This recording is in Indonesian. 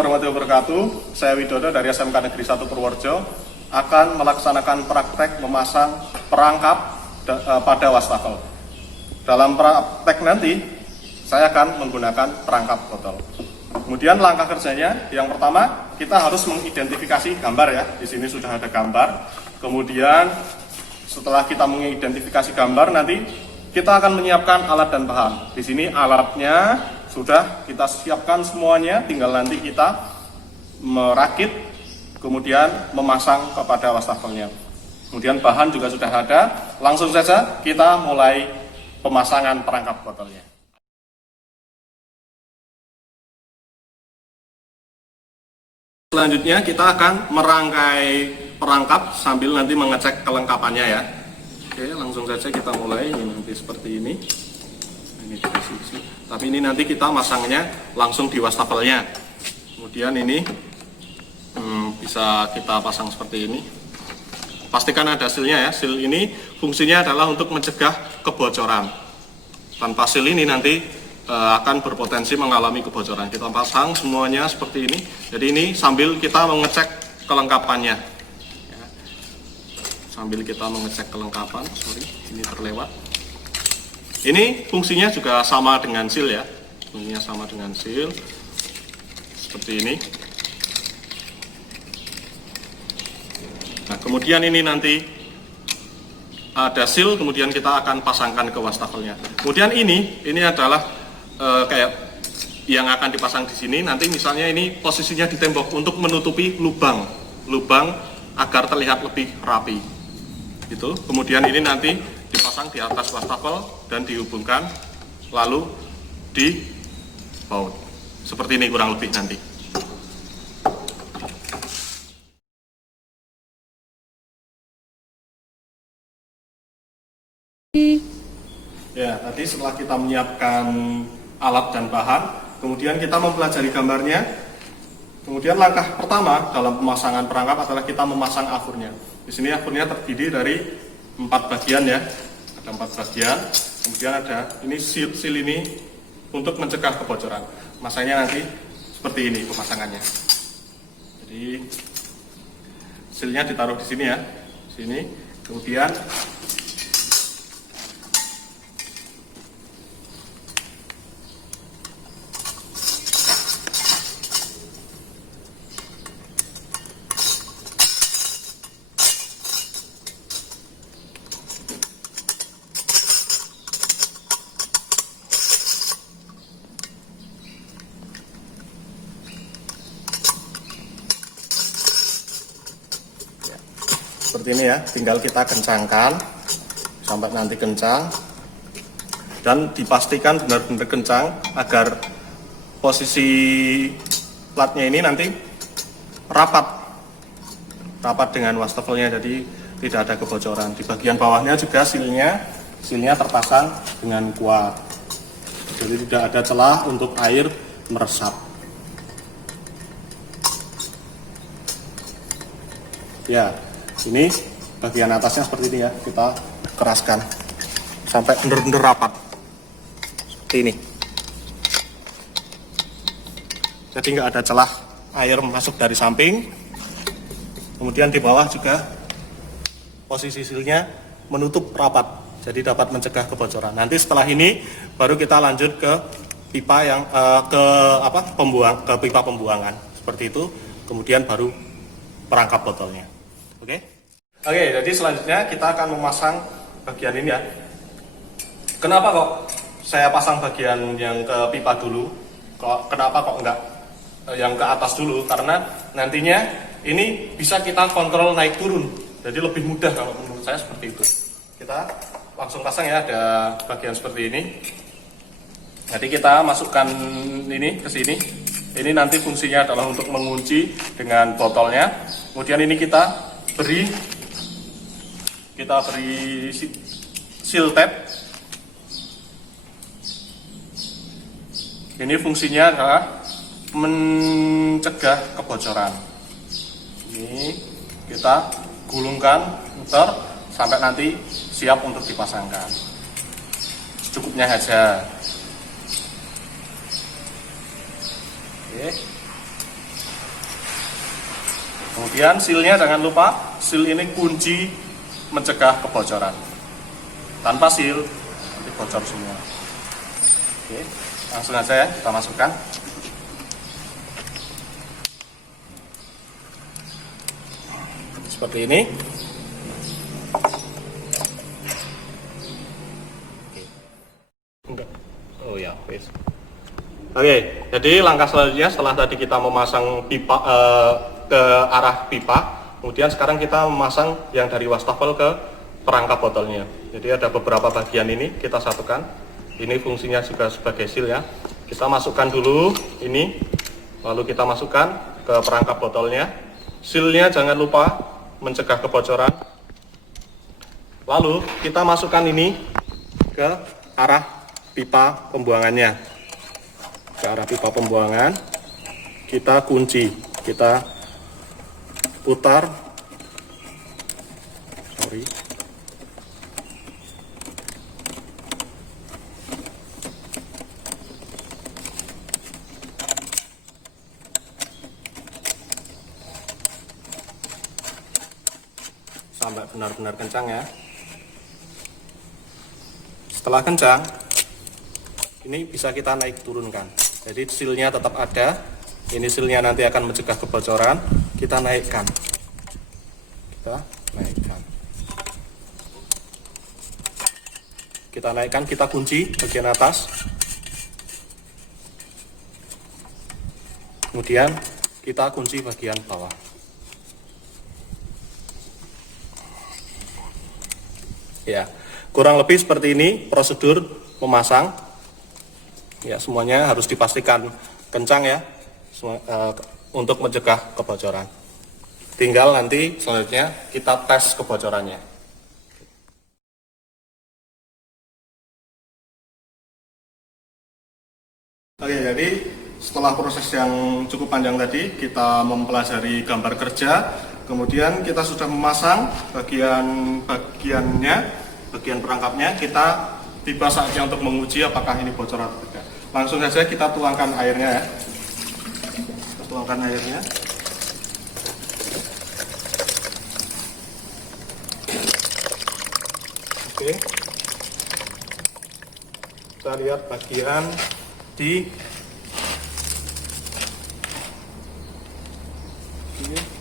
warahmatullahi wabarakatuh. Saya Widodo dari SMK Negeri 1 Purworejo akan melaksanakan praktek memasang perangkap pada wastafel. Dalam praktek nanti saya akan menggunakan perangkap botol. Kemudian langkah kerjanya, yang pertama kita harus mengidentifikasi gambar ya. Di sini sudah ada gambar. Kemudian setelah kita mengidentifikasi gambar, nanti kita akan menyiapkan alat dan bahan. Di sini alatnya sudah kita siapkan semuanya, tinggal nanti kita merakit, kemudian memasang kepada wastafelnya. Kemudian bahan juga sudah ada, langsung saja kita mulai pemasangan perangkap botolnya. Selanjutnya kita akan merangkai perangkap sambil nanti mengecek kelengkapannya ya. Oke, langsung saja kita mulai. Ini nanti seperti ini. Ini posisi. Tapi ini nanti kita masangnya langsung di wastafelnya. Kemudian ini bisa kita pasang seperti ini. Pastikan ada sealnya ya. Seal ini fungsinya adalah untuk mencegah kebocoran. Tanpa seal ini nanti akan berpotensi mengalami kebocoran. Kita pasang semuanya seperti ini. Jadi ini sambil kita mengecek kelengkapannya. Ya. Sambil kita mengecek kelengkapan, ini terlewat. Ini fungsinya juga sama dengan seal ya. Fungsinya sama dengan seal. Seperti ini. Nah, kemudian ini nanti ada seal, kemudian kita akan pasangkan ke wastafelnya. Kemudian ini adalah kayak yang akan dipasang di sini. Nanti misalnya ini posisinya di tembok untuk menutupi lubang agar terlihat lebih rapi. Gitu. Kemudian ini nanti dipasang di atas wastafel dan dihubungkan, lalu dibaut. Seperti ini kurang lebih nanti. Ya, tadi setelah kita menyiapkan alat dan bahan, kemudian kita mempelajari gambarnya. Kemudian langkah pertama dalam pemasangan perangkap adalah kita memasang afurnya. Di sini afurnya terdiri dari 4 bagian ya. Ada 4 bagian. Kemudian ada ini seal ini untuk mencegah kebocoran. Masanya nanti seperti ini pemasangannya. Jadi sealnya ditaruh di sini ya. Sini. Kemudian seperti ini ya, tinggal kita kencangkan sampai nanti kencang dan dipastikan benar-benar kencang agar posisi platnya ini nanti rapat dengan wastafelnya, jadi tidak ada kebocoran. Di bagian bawahnya juga sealnya terpasang dengan kuat, jadi tidak ada celah untuk air meresap. Ya, ini bagian atasnya seperti ini ya, kita keraskan sampai benar-benar rapat seperti ini. Jadi nggak ada celah air masuk dari samping. Kemudian di bawah juga posisi sealnya menutup rapat, jadi dapat mencegah kebocoran. Nanti setelah ini baru kita lanjut ke pipa yang ke pipa pembuangan seperti itu. Kemudian baru perangkap botolnya. Oke, jadi selanjutnya kita akan memasang bagian ini ya. Kenapa kok saya pasang bagian yang ke pipa dulu? Kenapa kok enggak yang ke atas dulu? Karena nantinya ini bisa kita kontrol naik turun. Jadi lebih mudah kalau menurut saya seperti itu. Kita langsung pasang ya, ada bagian seperti ini. Jadi kita masukkan ini ke sini. Ini nanti fungsinya adalah untuk mengunci dengan botolnya. Kemudian ini kita beri seal tape. Ini fungsinya adalah mencegah kebocoran. Ini kita gulungkan muter sampai nanti siap untuk dipasangkan. Secukupnya saja. Oke. Kemudian sealnya jangan lupa, seal ini kunci mencegah kebocoran. Tanpa seal nanti bocor semua. Oke, langsung aja ya kita masukkan. Seperti ini. Oh ya, wes. Oke, jadi langkah selanjutnya setelah tadi kita memasang pipa ke arah pipa, kemudian sekarang kita memasang yang dari wastafel ke perangkap botolnya. Jadi ada beberapa bagian ini kita satukan. Ini fungsinya juga sebagai seal ya. Kita masukkan dulu ini, lalu kita masukkan ke perangkap botolnya. Sealnya jangan lupa mencegah kebocoran. Lalu kita masukkan ini ke arah pipa pembuangannya, ke arah pipa pembuangan. Kita kunci, kita putar, sampai benar-benar kencang ya. Setelah kencang, ini bisa kita naik turunkan. Jadi sealnya tetap ada. Ini sealnya nanti akan mencegah kebocoran. Kita naikkan. Kita naikkan. Kita naikkan, kita kunci bagian atas. Kemudian kita kunci bagian bawah. Ya, kurang lebih seperti ini prosedur memasang. Ya, semuanya harus dipastikan kencang ya, untuk mencegah kebocoran. Tinggal nanti selanjutnya kita tes kebocorannya. Oke, jadi setelah proses yang cukup panjang tadi, kita mempelajari gambar kerja, kemudian kita sudah memasang bagian-bagiannya, bagian perangkapnya. Kita tiba saatnya untuk menguji apakah ini bocor atau tidak. Langsung saja kita tuangkan airnya ya. Kita tuangkan airnya. Oke. Kita lihat bagian di sini.